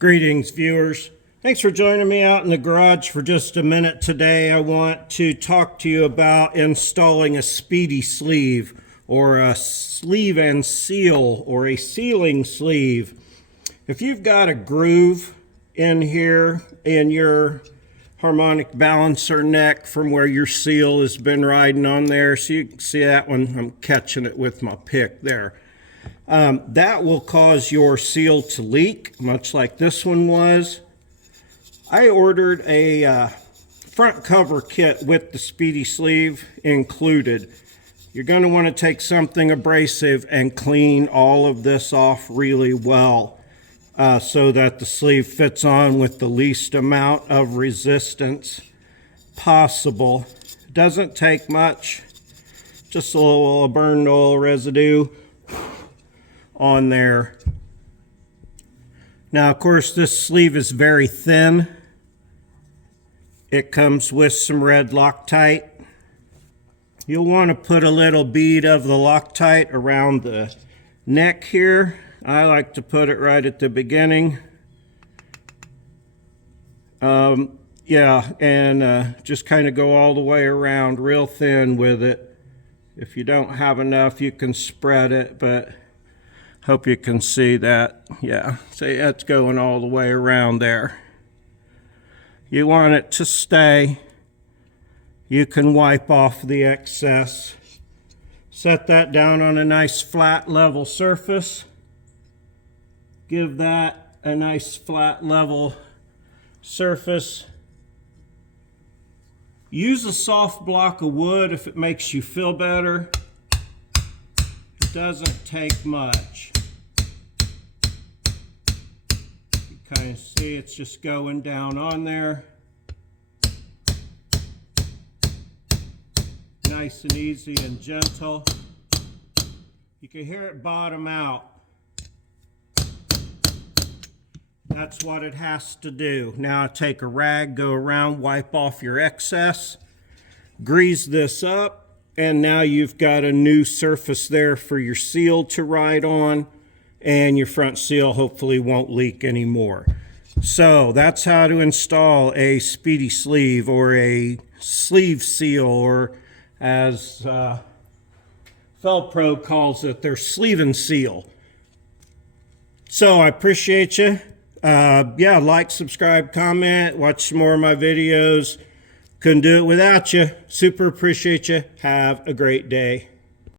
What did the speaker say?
Greetings, viewers. Thanks for joining me out in the garage for just a minute today. I want to talk to you about installing a speedy sleeve, or a sleeve and seal, or a sealing sleeve. If you've got a groove in here in your harmonic balancer neck from where your seal has been riding on there, so you can see that one, I'm catching it with my pick there. That will cause your seal to leak, much like this one was. I ordered a front cover kit with the speedy sleeve included. You're going to want to take something abrasive and clean all of this off really well so that the sleeve fits on with the least amount of resistance possible. It doesn't take much, just a little burned oil residue on there. Now, of course, this sleeve is very thin. It comes with some red Loctite. You'll want to put a little bead of the Loctite around the neck here. I like to put it right at the beginning. Just kind of go all the way around real thin with it. If you don't have enough, you can spread it, but hope you can see that. Yeah, see, that's going all the way around there. You want it to stay. You can wipe off the excess. Set that down on a nice flat level surface. Give that a nice flat level surface. Use a soft block of wood if it makes you feel better. It doesn't take much. You kind of see it's just going down on there. Nice and easy and gentle. You can hear it bottom out. That's what it has to do. Now take a rag, go around, wipe off your excess, grease this up, and now you've got a new surface there for your seal to ride on, and your front seal hopefully won't leak anymore. So that's how to install a speedy sleeve, or a sleeve seal, or as Felpro calls it, their sleeve and seal. So I appreciate you. Like, subscribe, comment, watch some more of my videos. Couldn't do it without you. Super appreciate you. Have a great day.